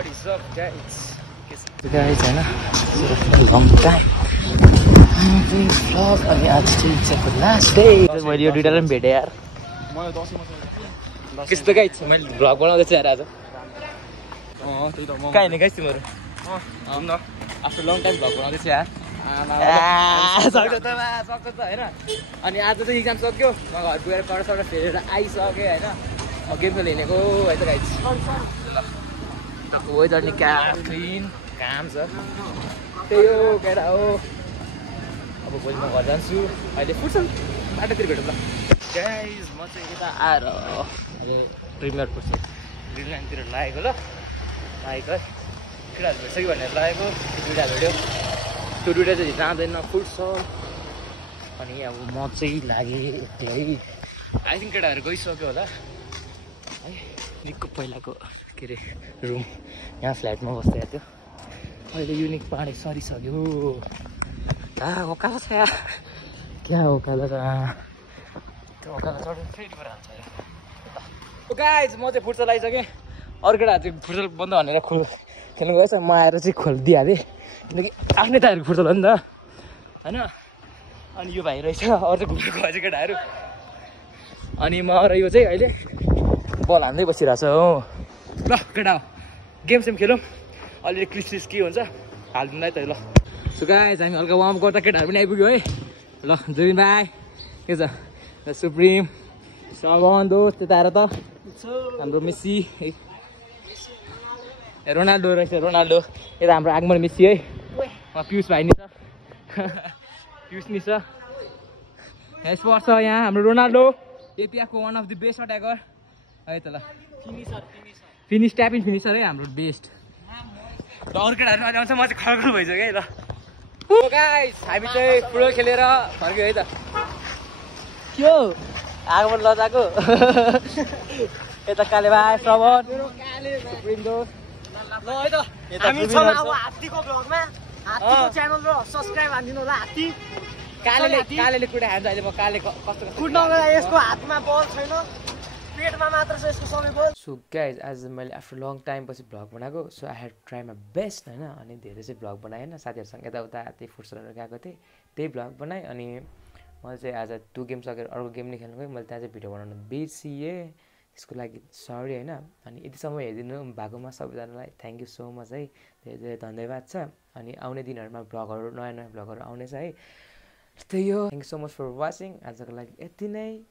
what is up guys? Guys, हैन long time vlog अनि आज चाहिँ इट्सको लास्ट डे। मैले यो दुईटालाई पनि भेटेँ यार। मलाई दसैँमा कस्तो गाइस मैले भ्लग बनाउँदैछु यार आज। त्यही त म कहाँ हिँड्ने गाइस तिमीहरू? न आफ्टर लङ टाइम भ्लग बनाउँदैछु यार। सक्छ त हैन। अनि आज चाहिँ एक्जाम सक्यो, म घर गएर पढाइ फेरेर आइसकेँ हैन। गेम खेल्न हिँडेको है त गाइस। वेदर निका क्लिन काम छ, त्यही हो केटा हो। अब भोलि म घर जान्छु, अहिले फुट्छन् बाटोतिर भेटौँ ल गाइस। म चाहिँ यता आएर प्रिमियर फुट्छु ग्रिनल्यान्डतिर लागेको ल लागेको है। केटाहरू भेट्छ कि भनेर लागेको, दुइटा भेट्यो। त्यो दुइटा चाहिँ जाँदैन फुट्छ। अनि अब म चाहिँ लागेँ यतै। आई थिङ्क केटाहरू गइसक्यो होला है। निको पहिलाको के अरे रुम यहाँ फ्ल्याटमा बस्दै थियो, अहिले युनिक पाडे सरिसक्यो। ओकालो छ यार, क्या ओकालो छ त्यो ओकालो चढ्नु फेरि गरेर हाल्छ यार। गाइस म चाहिँ फुटसल आइसकेँ। अरू केटाहरू चाहिँ फुटसल बन्द भनेर खेल्नु गएछ, म आएर चाहिँ खोलिदिइहालेँ किनकि आफ्नै टायरको फुटसल हो नि त होइन। अनि यो भाइ रहेछ, अरू चाहिँ घुमेको भएछ केटाहरू। अनि म र यो चाहिँ अहिले बल हान्दै बसिरहेको छ हो। ल केटा हो गेम सेम खेलौँ, अलिअलि क्रिस के हुन्छ हालिदिँदा त ल। सो गाइस हामी हल्का वार्म गर्दा केटाहरू पनि आइपुग्यो है। ल जुबिन भाइ के छ? सुप्रिम सगन दोस्त त्यता आएर त हाम्रो मेस्सी रोनाल्डो रहेछ, रोनाल्डो यता हाम्रो आगमन मेस्सी है। पियुष भाइ नि छ पियुष नि छ। स्पोर्ट छ यहाँ हाम्रो रोनाल्डो, एपिआको one of the best attacker है त ल। फिनिस ट्याप इन फिनिसर है हाम्रो बेस्ट। र अरू केटाहरू अहिले आउँछ, म चाहिँ खलखल भइसक्यो है ल। गाइस हामी चाहिँ फुटबल खेलेर फर्क्यो है त। के हो आगमन लजाको यता काले भाइ श्रवण सुप्रिम दोस्त ल है त। हामी छौँ अब हात्तीको भ्लगमा, हात्तीको च्यानल र सब्स्क्राइब हान्दिनु होला। हात्ती कालेले कुटा खान्छ अहिले। म काले कस्तो कुट्न यसको हातमा बल छैन, पेटमा मात्र छ यसको सबै बल। सो गाइज आज मैले आफ्टर लङ टाइम पछि भ्लग बनाएको। So I head try my best होइन। अनि धेरै चाहिँ भ्लग बनाएँ होइन, साथीहरूसँग यताउता त्यही फुटसलहरू गएको थिएँ, त्यही भ्लग बनाएँ। अनि मैले चाहिँ आज 2 गेम सकेर अर्को गेम नै खेल्नु गएँ। मैले त्यहाँ चाहिँ भिडियो बनाउनु बिर्सिएँ, त्यसको लागि सरी होइन। अनि यतिसम्म हेरिदिनु भएकोमा सबैजनालाई थ्याङ्क यू सो मच है, धेरै धेरै धन्यवाद छ। अनि आउने दिनहरूमा भ्लगहरू नयाँ नयाँ भ्लगहरू आउनेछ है। त्यही हो, thank you so much for watching. आजको लागि यति नै।